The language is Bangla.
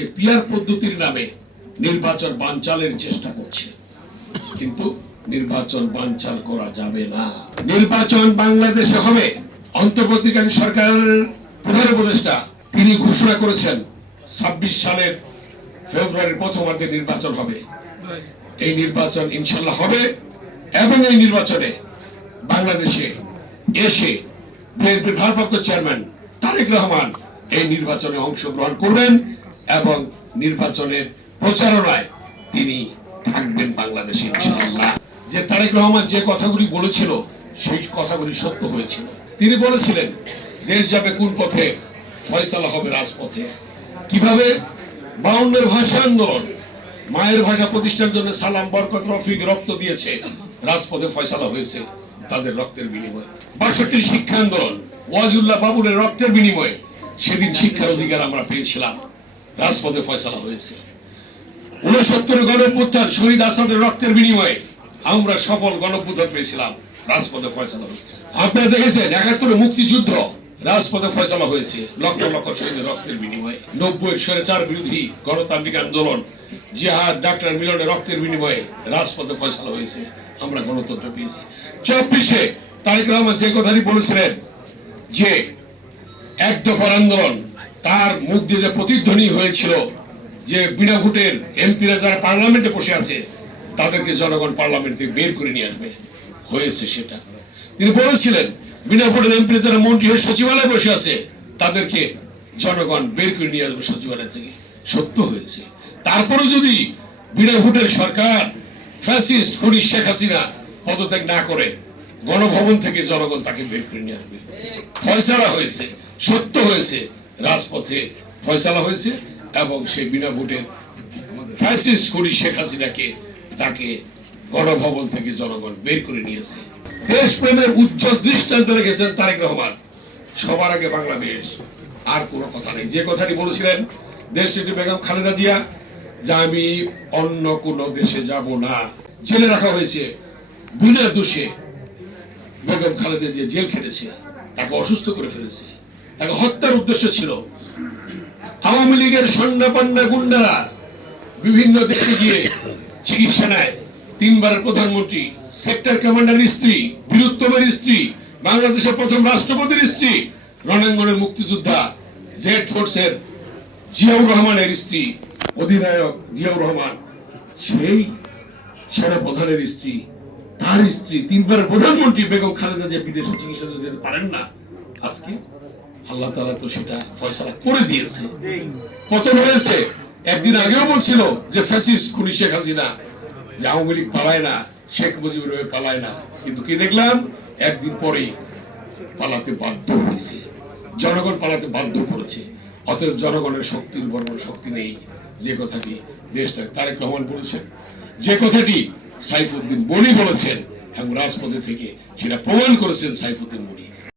আজকে পিয়ার পদ্ধতির নামে নির্বাচন বানচালের চেষ্টা করছে। কিন্তু নির্বাচন বানচাল করা যাবে না। নির্বাচন বাংলাদেশে হবে। অন্তর্বর্তীকালীন সরকারের প্রধান উপদেষ্টা, তিনি ঘোষণা করেছেন, ছাব্বিশ সালের ফেব্রুয়ারির প্রথমার্ধে নির্বাচন হবে। এই নির্বাচন ইনশাল্লাহ হবে এবং এই নির্বাচনে বাংলাদেশে এসে বিএনপির ভারপ্রাপ্ত চেয়ারম্যান তারেক রহমান এই নির্বাচনে অংশগ্রহণ করবেন। এবং নির্বাচনের প্রচারণায় তিনি থাকবেন বাংলাদেশে, ইনশাআল্লাহ। যে তারেক রহমান যে কথাগুলি বলেছিল, সেই কথাগুলি সত্য হয়েছিল। তিনি বলেছিলেন, দেশ যাবে কোন পথে, ফয়সালা হবে রাজপথে। কীভাবে? বাউন্নের ভাষা আন্দোলন। মায়ের ভাষা প্রতিষ্ঠার জন্য সালাম, বরকত, রফিক রক্ত দিয়েছে। রাজপথে ফয়সালা হয়েছে তাদের রক্তের বিনিময়ে। বাষট্টির শিক্ষা আন্দোলন, ওয়াজুল্লাহ বাবুরের রক্তের বিনিময়ে সেদিন শিক্ষার অধিকার আমরা পেয়েছিলাম। রাজপথে ফয়সালা হয়েছে। উনসত্তরের গণপুত্থান শহীদ আসাদের রক্তের বিনিময়ে আমরা সফল গণপুত্থান পেয়েছিলাম, রাজপথে ফয়সালা হয়েছে। আপনারা দেখেছেন, একাত্তরে মুক্তিযুদ্ধ, রাজপথে ফয়সালা হয়েছে, লক্ষ লক্ষ শহীদের রক্তের বিনিময়ে। নব্বই স্বৈরাচার বিরোধী গণতান্ত্রিক আন্দোলন, জিহাদ, ডাক্তার মিলনের রক্তের বিনিময়ে রাজপথে ফয়সালা হয়েছে, আমরা গণতন্ত্র পেয়েছি। চব্বিশে তারেক রহমান যে কথাটি বলেছিলেন যে, এক দফার আন্দোলন তার মুখ দিয়ে যে প্রতিধ্বনি হয়েছিল যে বিনা ভোটের এমপিরা যারা পার্লামেন্টে বসে আছে, তাদেরকে জনগণ পার্লামেন্ট থেকে বের করে নিয়ে আসবে। হয়েছে সেটা। তিনি বলেছিলেন, বিনা ভোটের এমপিরা যারা মন্ত্রী হয়ে সচিবালয়ে বসে আছে, তাদেরকে জনগণ বের করে নিয়ে আসবে সচিবালয় থেকে। সত্য হয়েছে। তারপরে যদি বিনা ভোটের সরকার ফ্যাসিস্ট খুনি শেখ হাসিনা পদত্যাগ না করে, গণভবন থেকে জনগণ তাকে বের করে নিয়ে আসবে। ফয়সালা হয়েছে, সত্য হয়েছে রাজপথে ফয়সালা হয়েছে এবং সেই বিনা ভোটের ফ্যাসিস্ট খুনি শেখ হাসিনাকে তাকে গণভবন থেকে জনগণ বের করে নিয়েছে। দেশপ্রেমের উজ্জ্বল দৃষ্টান্ত রেখেছেন তারেক রহমান। সবার আগে বাংলাদেশ। আর কোনো কথা নেই। যে কথাটি বলেছিলেন দেশটি বেগম খালেদা জিয়া, যে আমি অন্য কোনো দেশে যাব না। জেলে রাখা হয়েছে। বিনা দোষে বেগম খালেদা জিয়া জেল খেটেছে। তাকে অসুস্থ করে ফেলেছে। তাকে হত্যার উদ্দেশ্য ছিল। আওয়ামী লীগের সন্ন্যাপান্না গুন্ডারা বিভিন্ন দেশে গিয়ে চিকিৎসা নেয়। তিনবারের প্রধানমন্ত্রী সেক্টর কমান্ডারের স্ত্রী বীরুত্তমের স্ত্রী, বাংলাদেশের প্রথম রাষ্ট্রপতির স্ত্রী, রণাঙ্গনের মুক্তিযোদ্ধা, জেড ফোর্সের জিয়াউর রহমানের স্ত্রী, অধিনায়ক জিয়াউর রহমান, সেই সেনা প্রধানের স্ত্রী, তার স্ত্রী, তিনবারের প্রধানমন্ত্রী বেগম খালেদা যে বিদেশে চিকিৎসা যেতে পারেন না। আজকে আল্লাহ তালা তো সেটা ফয়সালা করে দিয়েছে। পতন হয়েছে। একদিন আগেও বলছিল যে ফ্যাসিস্ট খুনি শেখ হাসিনা, যে আওয়ামী লীগ পালায় না, শেখ মুজিবুর রহমান পালায় না। কিন্তু কি দেখলাম? একদিন পরে পালাতে বাধ্য হয়েছে। জনগণ পালাতে বাধ্য করেছে। অতএব জনগণের শক্তির বড় শক্তি নেই। যে কথাটি দেশটা তারেক রহমান বলেছেন, যে কথাটি সাইফুদ্দিন বনি বলেছেন এবং রাজপথে থেকে সেটা প্রমাণ করেছেন সাইফুদ্দিন বনি